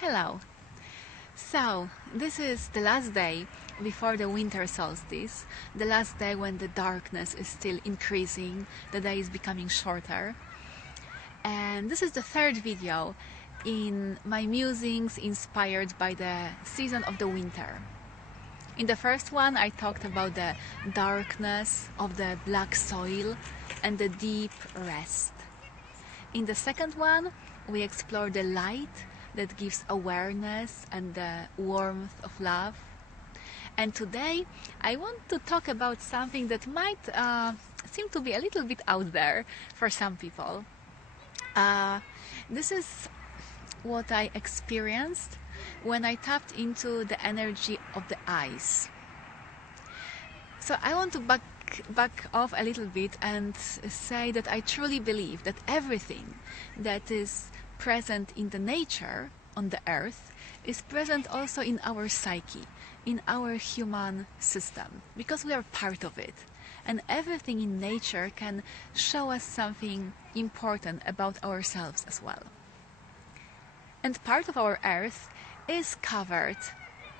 Hello. So, this is the last day before the winter solstice, the last day when the darkness is still increasing, the day is becoming shorter. And this is the third video in my musings inspired by the season of the winter. In the first one, I talked about the darkness of the black soil and the deep rest. In the second one, we explore the light that gives awareness and the warmth of love. And today, I want to talk about something that might seem to be a little bit out there for some people. This is what I experienced when I tapped into the energy of the eyes. So I want to back off a little bit and say that I truly believe that everything that is present in the nature on the earth is present also in our psyche, in our human system, because we are part of it. And everything in nature can show us something important about ourselves as well. And part of our earth is covered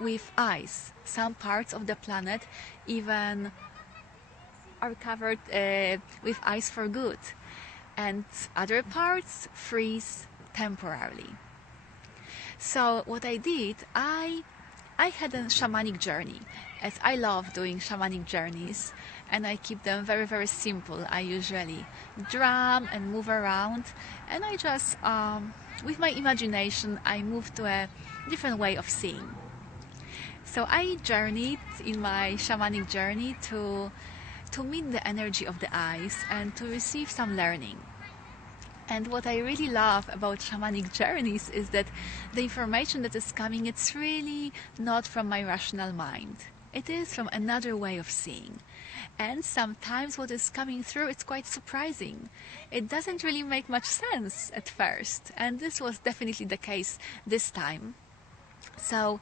with ice. Some parts of the planet even are covered with ice for good, and other parts freeze temporarily. So what I did, I had a shamanic journey, as I love doing shamanic journeys, and I keep them very, very simple. I usually drum and move around, and I just, with my imagination, I move to a different way of seeing. So I journeyed in my shamanic journey to meet the energy of the eyes and to receive some learning. And what I really love about shamanic journeys is that the information that is coming, it's really not from my rational mind. It is from another way of seeing. And sometimes what is coming through, it's quite surprising. It doesn't really make much sense at first. And this was definitely the case this time. So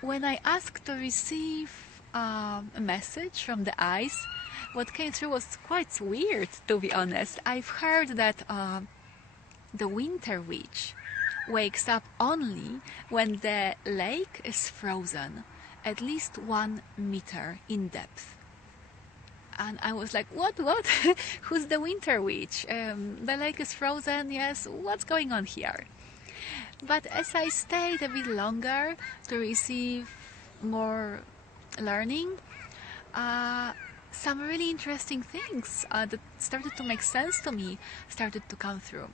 when I asked to receive a message from the eyes, what came through was quite weird, to be honest. I've heard that the winter witch wakes up only when the lake is frozen, at least 1 meter in depth. And I was like, what? Who's the winter witch? The lake is frozen, yes, what's going on here? But as I stayed a bit longer to receive more learning, some really interesting things that started to make sense to me started to come through.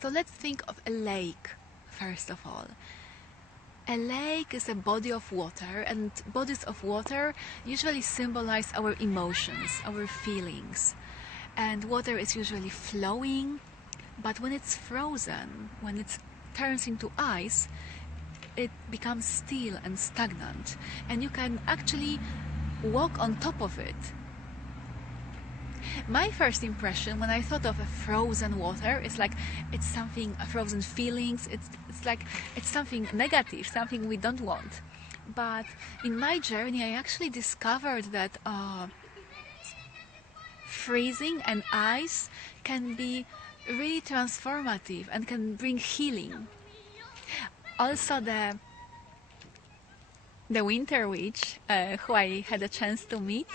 So let's think of a lake, first of all. A lake is a body of water, and bodies of water usually symbolize our emotions, our feelings. And water is usually flowing, but when it's frozen, when it turns into ice, it becomes still and stagnant, and you can actually walk on top of it. My first impression when I thought of a frozen water is like it's something, frozen feelings, it's like it's something negative, something we don't want. But in my journey I actually discovered that freezing and ice can be really transformative and can bring healing. Also the winter witch, who I had a chance to meet,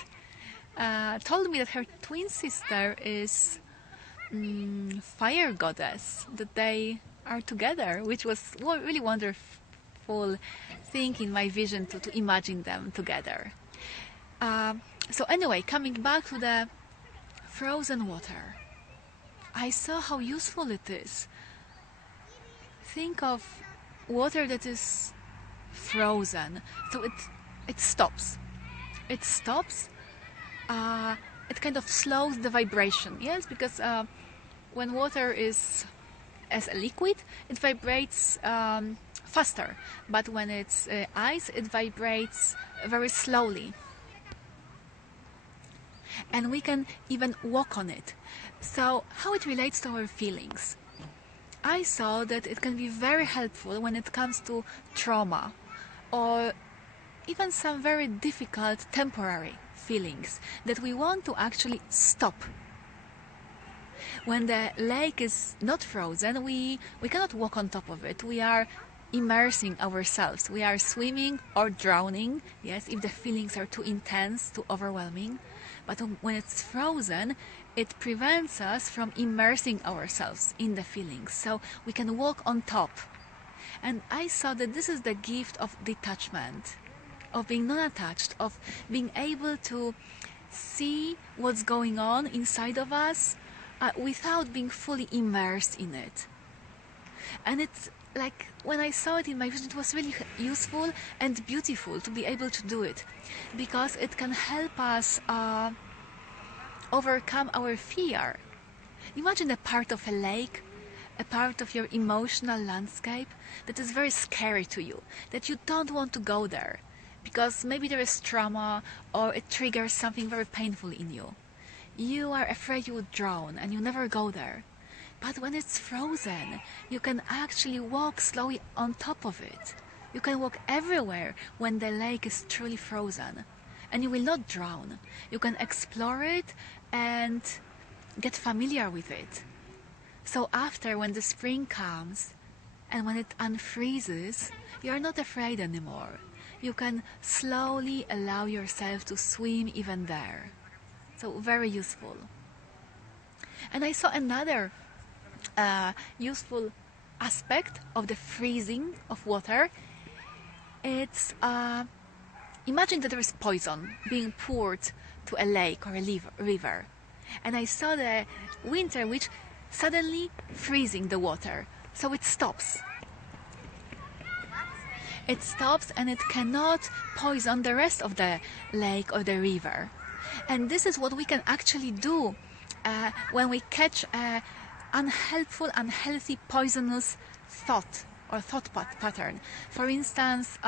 told me that her twin sister is fire goddess, that they are together, which was a really wonderful thing in my vision to imagine them together. So anyway, coming back to the frozen water, I saw how useful it is. Think of water that is frozen, so it stops. It stops. It kind of slows the vibration. Yes, because when water is as a liquid, it vibrates faster. But when it's ice, it vibrates very slowly. And we can even walk on it. So how it relates to our feelings? I saw that it can be very helpful when it comes to trauma or even some very difficult temporary feelings that we want to actually stop. When the lake is not frozen, we cannot walk on top of it. We are immersing ourselves. We are swimming or drowning, yes, if the feelings are too intense, too overwhelming. But when it's frozen, it prevents us from immersing ourselves in the feelings. So we can walk on top. And I saw that this is the gift of detachment, of being non-attached, of being able to see what's going on inside of us without being fully immersed in it. And it's like, when I saw it in my vision, it was really useful and beautiful to be able to do it, because it can help us overcome our fear. Imagine a part of a lake, a part of your emotional landscape that is very scary to you, that you don't want to go there, because maybe there is trauma or it triggers something very painful in you. You are afraid you would drown and you never go there. But when it's frozen, you can actually walk slowly on top of it. You can walk everywhere when the lake is truly frozen, and you will not drown. You can explore it and get familiar with it. So after, when the spring comes and when it unfreezes, you are not afraid anymore. You can slowly allow yourself to swim even there. So very useful. And I saw another useful aspect of the freezing of water. It's imagine that there is poison being poured to a lake or a river, and I saw the winter witch suddenly freezing the water, so it stops. It stops and it cannot poison the rest of the lake or the river. And this is what we can actually do when we catch a unhelpful, unhealthy, poisonous thought or thought pattern. For instance,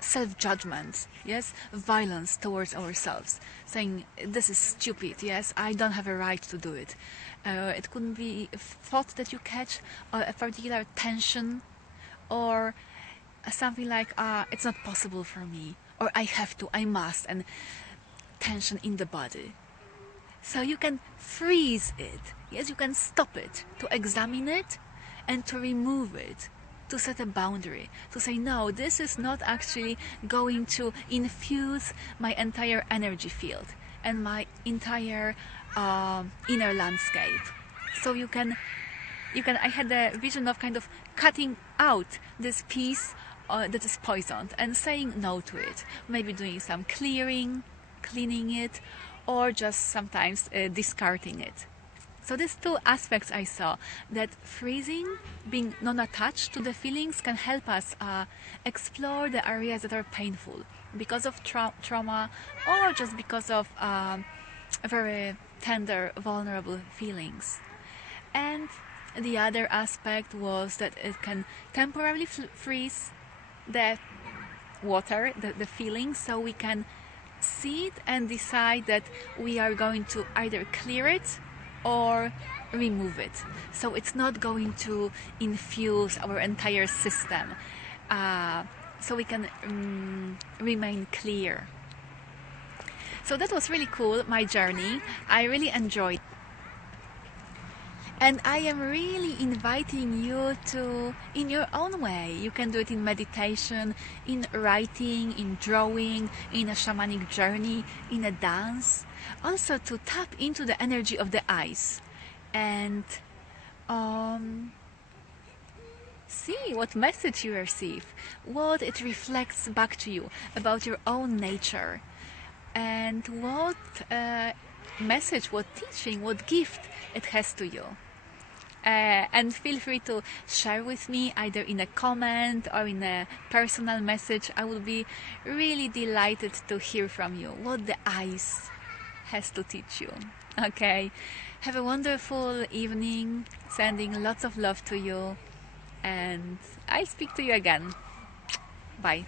self-judgment, yes, violence towards ourselves, saying this is stupid, yes, I don't have a right to do it. It could be a thought that you catch, or a particular tension, or something like it's not possible for me, or I have to, I must, and tension in the body. So you can freeze it, yes, you can stop it, to examine it and to remove it, to set a boundary, to say, no, this is not actually going to infuse my entire energy field and my entire inner landscape. So I had a vision of kind of cutting out this piece that is poisoned and saying no to it, maybe doing some clearing, cleaning it, or just sometimes discarding it. So these two aspects I saw, that freezing, being non-attached to the feelings, can help us explore the areas that are painful because of trauma, or just because of very tender, vulnerable feelings. And the other aspect was that it can temporarily freeze the water, the feelings, so we can see it and decide that we are going to either clear it or remove it. So it's not going to infuse our entire system. So we can remain clear. So that was really cool, my journey. I really enjoyed. And I am really inviting you to, in your own way, you can do it in meditation, in writing, in drawing, in a shamanic journey, in a dance. Also to tap into the energy of the ice and see what message you receive, what it reflects back to you about your own nature, and what message, what teaching, what gift it has to you. And feel free to share with me either in a comment or in a personal message. I would be really delighted to hear from you what the ice has to teach you. Okay, have a wonderful evening, sending lots of love to you, and I'll speak to you again. Bye.